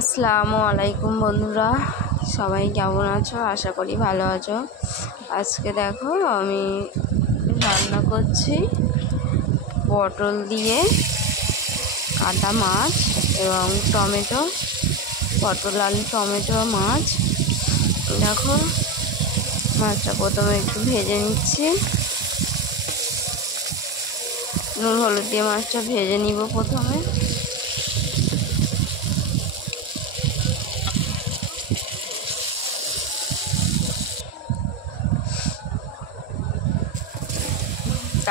আসসালামু আলাইকুম বন্ধুরা, সবাই কেমন আছো? আশা করি ভালো আছো। আজকে দেখো আমি রান্না করছি পটল দিয়ে কাটা মাছ এবং টমেটো, পটল আলু টমেটো মাছ। দেখো মাছটা প্রথমে একটু ভেজে নিচ্ছি, নুন হলুদ দিয়ে মাছটা ভেজে নিব প্রথমে।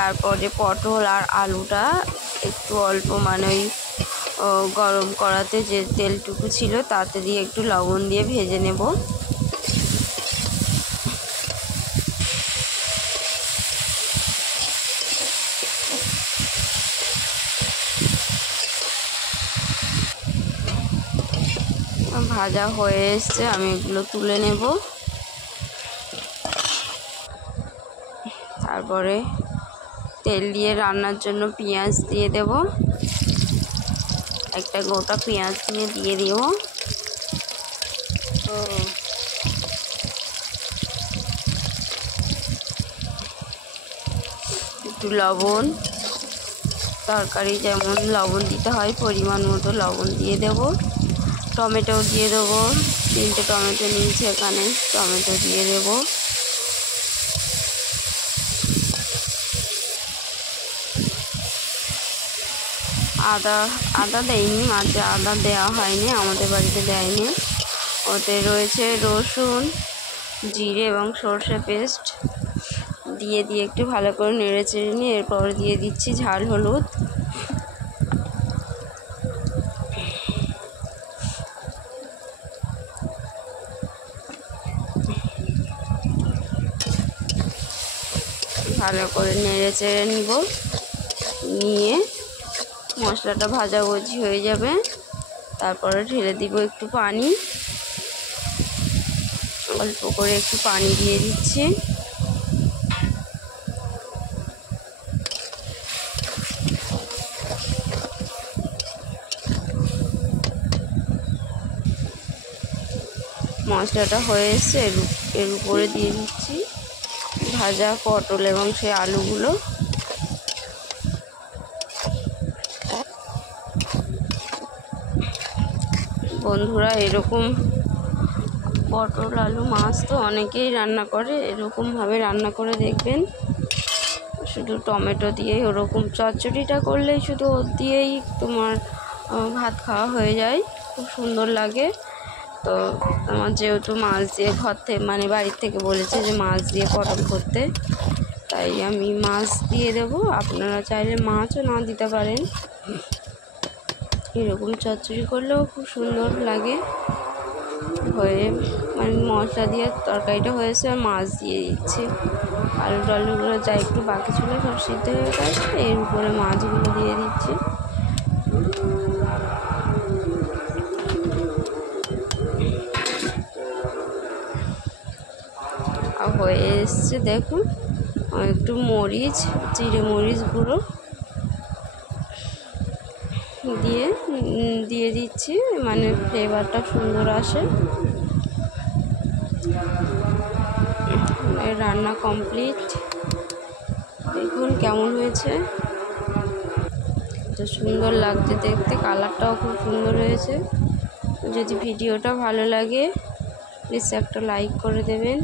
তারপরে পটল আর আলুটা একটু অল্প ওই গরম করাতে যে তেলটুকু ছিল তাতে দিয়ে একটু লবণ দিয়ে ভেজে নেব। ভাজা হয়ে এসছে, আমি এগুলো তুলে নেব। তারপরে তেল দিয়ে রান্নার জন্য পেঁয়াজ দিয়ে দেব, একটা গোটা পেঁয়াজ দিয়ে দিব। একটু লবণ, তরকারি যেমন লবণ দিতে হয় পরিমাণ মতো লবণ দিয়ে দেব। টমেটো দিয়ে দেবো, 3টে টমেটো নিয়েছি এখানে, টমেটো দিয়ে দেব। আদা দেয়নি মাছে, আদা দেওয়া হয়নি, আমাদের বাড়িতে দেয়নি। ওতে রয়েছে রসুন, জিরে এবং সর্ষে পেস্ট দিয়ে একটু ভালো করে নেড়ে চেড়ে নিয়ে এরপর দিয়ে দিচ্ছি ঝাল হলুদ। ভালো করে নেড়ে চেড়ে নিব, নিয়ে মশলাটা ভাজাভুজি হয়ে যাবে। তারপরে ঢেলে দিব একটু পানি, অল্প করে একটু পানি দিয়ে দিচ্ছি। মশলাটা হয়ে এসছে, এর উপরে দিয়ে দিচ্ছি ভাজা পটল এবং সেই আলুগুলো। বন্ধুরা, এরকম পটল আলু মাছ তো অনেকেই রান্না করে, এরকমভাবে রান্না করে দেখবেন। শুধু টমেটো দিয়ে ওরকম চচ্চড়িটা করলেই শুধু ওর দিয়েই তোমার ভাত খাওয়া হয়ে যায়, খুব সুন্দর লাগে। তো আমার যেহেতু মাছ দিয়ে ঘর থেকে বাড়ির থেকে বলেছে যে মাছ দিয়ে পটল করতে, তাই আমি মাছ দিয়ে দেবো। আপনারা চাইলে মাছও না দিতে পারেন, এরকম চচ্চড়ি করলেও খুব সুন্দর লাগে। হয়ে মশলা দিয়ে তরকারিটা হয়েছে, আর মাছ দিয়ে দিচ্ছি। আলু টালুগুলো যা একটু বাকি ছিল সব সিদ্ধ হয়ে গেছে, এর উপরে মাছগুলো দিয়ে দিচ্ছি। আর হয়ে এসছে দেখুন, একটু মরিচ, জিরে মরিচ গুঁড়ো দিয়ে দিচ্ছি, ফ্লেভারটা সুন্দর আসে। রান্না কমপ্লিট, দেখুন কেমন হয়েছে, তো সুন্দর লাগছে দেখতে, কালারটাও খুব সুন্দর হয়েছে। যদি ভিডিওটা ভালো লাগে প্লিজ একটা লাইক করে দেবেন।